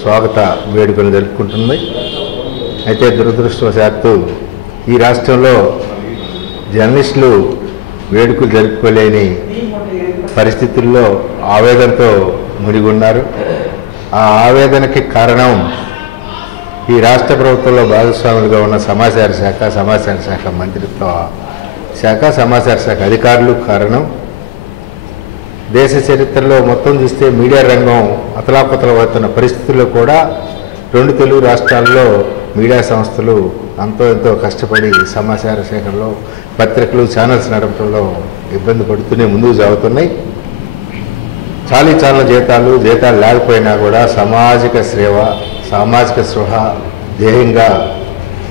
స్వాగత వేడుకలు జరుపుకుంటుంది. అయితే దురదృష్టవశాత్తు ఈ రాష్ట్రంలో జర్నలిస్టులు వేడుకలు జరుపుకోలేని పరిస్థితుల్లో ఆవేదనతో మునిగున్నారు. ఆ ఆవేదనకి కారణం ఈ రాష్ట్ర ప్రభుత్వంలో భాగస్వాములుగా ఉన్న సమాచార శాఖ మంత్రిత్వ శాఖ, సమాచార శాఖ అధికారులు కారణం. దేశ చరిత్రలో మొత్తం చూస్తే మీడియా రంగం అతలాకుతలవుతున్న పరిస్థితుల్లో కూడా రెండు తెలుగు రాష్ట్రాల్లో మీడియా సంస్థలు ఎంతో కష్టపడి సమాచార సేకరణలో పత్రికలు, ఛానల్స్ నడపడంలో ఇబ్బంది పడుతూనే ముందుకు సాగుతున్నాయి. చాలా జీతాలు లేకపోయినా కూడా సామాజిక సేవ, సామాజిక స్పృహ ధ్యేయంగా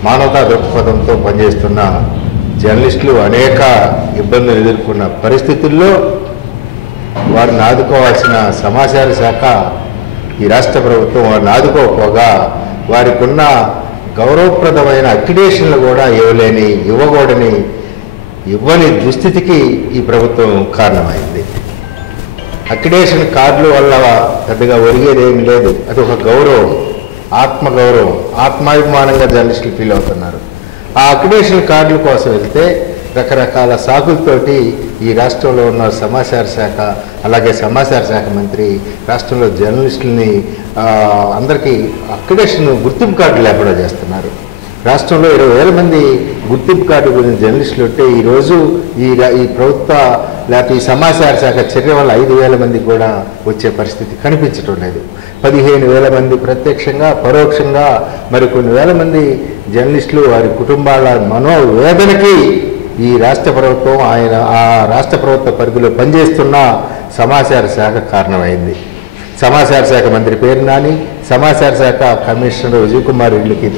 మానవతా దృక్పథంతో పనిచేస్తున్న జర్నలిస్టులు అనేక ఇబ్బందులు ఎదుర్కొన్న పరిస్థితుల్లో వారిని ఆదుకోవాల్సిన సమాచార శాఖ ఈ రాష్ట్ర ప్రభుత్వం వారిని ఆదుకోకపోగా వారికి ఉన్న గౌరవప్రదమైన అక్రిడేషన్లు కూడా ఇవ్వని దుస్థితికి ఈ ప్రభుత్వం కారణమైంది. అక్రిడేషన్ కార్డుల వల్ల పెద్దగా ఒరిగేది ఏమి లేదు. అది ఒక గౌరవం, ఆత్మగౌరవం, ఆత్మాభిమానంగా జర్నలిస్టులు ఫీల్ అవుతున్నారు. ఆ అక్రిడేషన్ కార్డుల కోసం వెళ్తే రకరకాల సాకులతోటి ఈ రాష్ట్రంలో ఉన్న సమాచార శాఖ, అలాగే సమాచార శాఖ మంత్రి రాష్ట్రంలో జర్నలిస్టులని అందరికీ అక్రిడేషన్ గుర్తింపు కార్డు లేకుండా చేస్తున్నారు. రాష్ట్రంలో 20,000 మంది గుర్తింపు కార్డు గురించి జర్నలిస్టులు ఉంటే ఈరోజు ఈ ప్రభుత్వ లేకపోతే ఈ సమాచార శాఖ చర్య వల్ల 5,000 మంది కూడా వచ్చే పరిస్థితి కనిపించడం లేదు. 15,000 మంది ప్రత్యక్షంగా, పరోక్షంగా, మరి కొన్ని వేల మంది జర్నలిస్టులు వారి కుటుంబాల మనోవేదనకి ఈ రాష్ట్ర ప్రభుత్వం ఆ రాష్ట్ర ప్రభుత్వ పరిధిలో పనిచేస్తున్న సమాచార శాఖ కారణమైంది. సమాచార శాఖ మంత్రి పేరు నాని, సమాచార శాఖ కమిషనర్ విజయ్ కుమార్ రెడ్డికి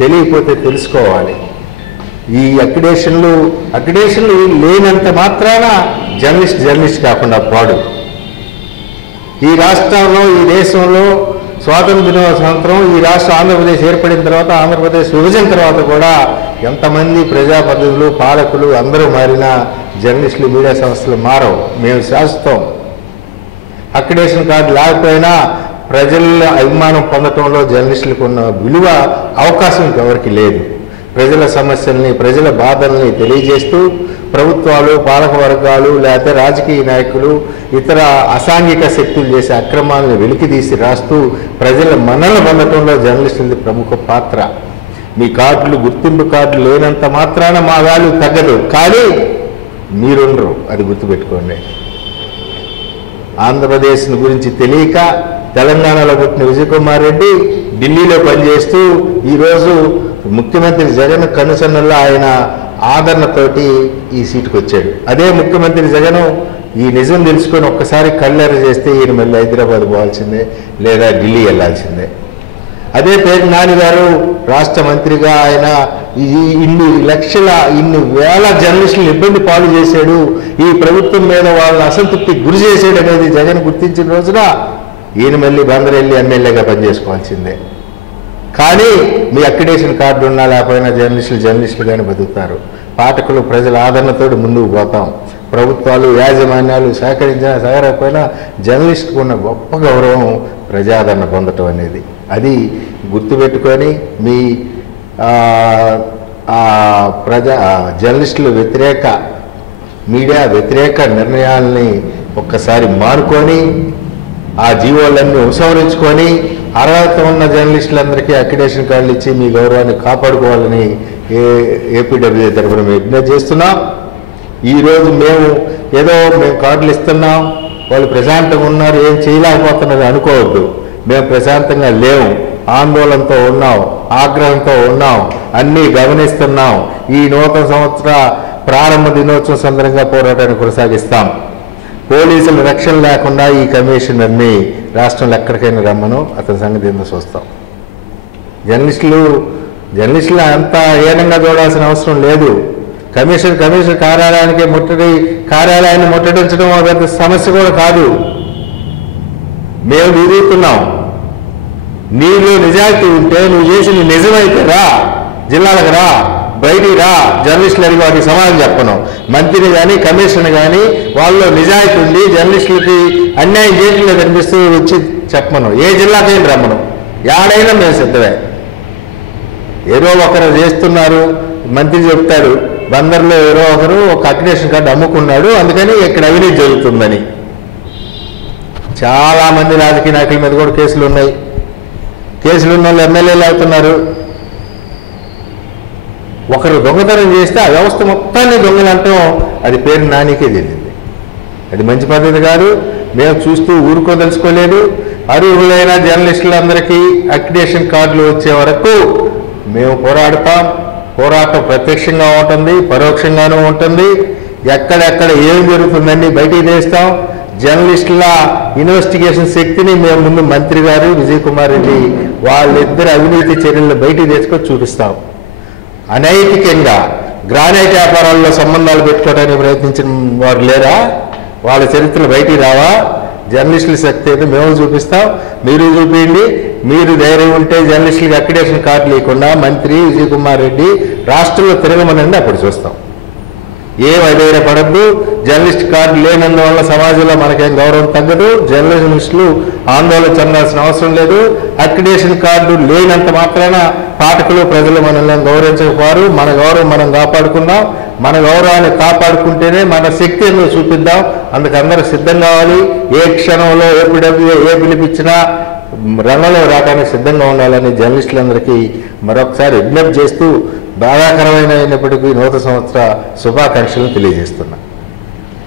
తెలియకపోతే తెలుసుకోవాలి. ఈ అక్రిడేషన్లు లేనంత మాత్రాన జర్నలిస్ట్ కాకుండా పోడు. ఈ రాష్ట్రంలో, ఈ దేశంలో స్వాతంత్ర దినోత్సవ సంవత్సరం ఈ రాష్ట్రం ఆంధ్రప్రదేశ్ ఏర్పడిన తర్వాత, ఆంధ్రప్రదేశ్ విభజన తర్వాత కూడా ఎంతమంది ప్రజాప్రతినిధులు, పాలకులు అందరూ మారినా జర్నలిస్టులు, మీడియా సంస్థలు మారవు. మేము శాశ్వతం. అక్రిడేషన్ కార్డు లేకపోయినా ప్రజల అభిమానం పొందటంలో జర్నలిస్టులకు ఉన్న విలువ, అవకాశం ఎవరికి లేదు. ప్రజల సమస్యల్ని, ప్రజల బాధల్ని తెలియజేస్తూ ప్రభుత్వాలు, పాలక వర్గాలు, లేకపోతే రాజకీయ నాయకులు, ఇతర అసాంఘిక శక్తులు చేసే అక్రమాలను వెలికితీసి రాస్తూ ప్రజల మన్ననలు పొందటంలో జర్నలిస్టులది ప్రముఖ పాత్ర. మీ కార్డులు, గుర్తింపు కార్డులు లేనంత మాత్రాన మా వాల్యూ తగ్గదు, కానీ మీరుండరు, అది గుర్తుపెట్టుకోండి. ఆంధ్రప్రదేశ్ గురించి తెలియక తెలంగాణలో పుట్టిన విజయ్ కుమార్ రెడ్డి ఢిల్లీలో పనిచేస్తూ ఈరోజు ముఖ్యమంత్రి జగన్ కనుసన్నల్లో ఆయన ఆదరణతోటి ఈ సీటుకు వచ్చాడు. అదే ముఖ్యమంత్రి జగన్ ఈ నిజం తెలుసుకొని ఒక్కసారి కళ్ళెర చేస్తే ఈయన మళ్ళీ హైదరాబాద్ పోవాల్సిందే, లేదా ఢిల్లీ వెళ్లాల్సిందే. అదే పేరు నాని గారు రాష్ట్ర మంత్రిగా ఆయన ఇన్ని వేల జర్నలిస్టులను ఇబ్బంది పాలు చేశాడు, ఈ ప్రభుత్వం మీద వాళ్ళని అసంతృప్తికి గురి చేశాడు అనేది జగన్ గుర్తించిన రోజున ఈయన మళ్ళీ బందరెల్లి ఎమ్మెల్యేగా పనిచేసుకోవాల్సిందే. కానీ మీ అక్రిడేషన్ కార్డు ఉన్నా లేకపోయినా జర్నలిస్టులుగానే బతుకుతారు. పాఠకులు, ప్రజల ఆదరణతో ముందుకు పోతాం. ప్రభుత్వాలు, యాజమాన్యాలు సహకరించినా జర్నలిస్టుకు ఉన్న గొప్ప గౌరవం ప్రజాదరణ పొందటం అనేది. అది గుర్తుపెట్టుకొని మీ జర్నలిస్టులు మీడియా వ్యతిరేక నిర్ణయాలని ఒక్కసారి మానుకొని ఆ జీవోలన్నీ ఉపసంహరించుకొని అర్హత ఉన్న జర్నలిస్టులందరికీ అక్రిడేషన్ కార్డులు ఇచ్చి మీ గౌరవాన్ని కాపాడుకోవాలని ఏపీడబ్ల్యూఏ తరఫున మేము విజ్ఞప్తి చేస్తున్నాం. ఈరోజు మేము కార్డులు ఇస్తున్నాం, వాళ్ళు ప్రశాంతంగా ఉన్నారు, ఏం చేయలేకపోతున్నారు అనుకోవద్దు. మేము ప్రశాంతంగా లేవు, ఆందోళనతో ఉన్నాం, ఆగ్రహంతో ఉన్నాం, అన్నీ గమనిస్తున్నాం. ఈ నూతన సంవత్సర ప్రారంభ దినోత్సవం సందర్భంగా పోరాటాన్ని కొనసాగిస్తాం. పోలీసుల రక్షణ లేకుండా ఈ కమిషనర్ని రాష్ట్రంలో ఎక్కడికైనా రమ్మను, అతని సంగతి ఏందో చూస్తాం. జర్నలిస్టులు అంత హీనంగా చూడాల్సిన అవసరం లేదు. కమిషనర్ కార్యాలయాన్ని ముట్టడించడం పెద్ద సమస్య కూడా కాదు. మేము నిరూపిస్తున్నాం. నీలో నిజాయితీ ఉంటే, నువ్వు చేసిన నిజమైతే రా, జిల్లాలకు రా, బయటికి రా, జర్నలిస్టులు అడిగి వాటికి సమాధానం చెప్పను. మంత్రిని కానీ కమిషనర్ కానీ వాళ్ళలో నిజాయితీ ఉండి జర్నలిస్టులకి అన్యాయం చేయట్లేదు అనిపిస్తూ వచ్చి చెప్పమను, ఏ జిల్లాకైనా రమ్మను, ఏడైనా మేము సిద్ధమే. ఎవరో ఒకరు చేస్తున్నారు, మంత్రి చెప్తాడు బందర్లో ఎవరో ఒకరు ఒక అక్రిడేషన్ కార్డు అమ్ముకున్నాడు, అందుకని ఇక్కడ అవినీతి జరుగుతుందని. చాలామంది రాజకీయ నాయకుల మీద కూడా కేసులు ఉన్నాయి. కేసులు ఉన్న వాళ్ళు ఎమ్మెల్యేలు అవుతున్నారు. ఒకరు దొంగతనం చేస్తే ఆ వ్యవస్థ మొత్తాన్ని దొంగలంటాం, అది పేరు నానికే తెలియదు. అది మంచి పద్ధతి కాదు. మేము చూస్తూ ఊరుకోదలుచుకోలేదు. అర్హులైన జర్నలిస్టులందరికీ అక్రిడేషన్ కార్డులు వచ్చే వరకు మేము పోరాడతాం. పోరాటం ప్రత్యక్షంగా ఉంటుంది, పరోక్షంగానూ ఉంటుంది. ఎక్కడెక్కడ ఏం జరుగుతుందని బయటికి తీస్తాం. జర్నలిస్టుల ఇన్వెస్టిగేషన్ శక్తిని మేము ముందు మంత్రి గారు, విజయ్ కుమార్ రెడ్డి వాళ్ళిద్దరు అవినీతి చర్యలను బయటికి తీసుకొని చూపిస్తాం. అనైతికంగా గ్రానైట్ వ్యాపారాల్లో సంబంధాలు పెట్టుకోవడానికి ప్రయత్నించిన వారు లేరా? వాళ్ళ చరిత్రలు బయటికి రావా? జర్నలిస్టుల శక్తి అయితే మేము చూపిస్తాం, మీరు చూపించండి. మీరు ధైర్యం ఉంటే జర్నలిస్టులకి అక్రిడేషన్ కార్డు లేకుండా మంత్రి విజయ్ కుమార్ రెడ్డి రాష్ట్రంలో తిరగమనండి, అప్పుడు చూస్తాం. ఏం అధైర్యపడద్దు. జర్నలిస్ట్ కార్డు లేనందువల్ల సమాజంలో మనకేం గౌరవం తగ్గదు. జర్నలిస్టులు ఆందోళన చెందాల్సిన అవసరం లేదు. అక్రిడేషన్ కార్డు లేనంత మాత్రాన పాఠకులు ప్రజలు మనల్ని గౌరవించకపోరు. మన గౌరవం మనం కాపాడుకుందాం. మన గౌరవాన్ని కాపాడుకుంటేనే మన శక్తి ఎందుకు చూపిద్దాం. అందుకు అందరూ సిద్ధం కావాలి. ఏ క్షణంలో ఏ పిలిపించినా రంగంలో రావడానికి సిద్ధంగా ఉండాలని జర్నలిస్టులందరికీ మరొకసారి విజ్ఞప్తి చేస్తూ బాధాకరమైనప్పటికీ నూతన సంవత్సర శుభాకాంక్షలను తెలియజేస్తున్నా.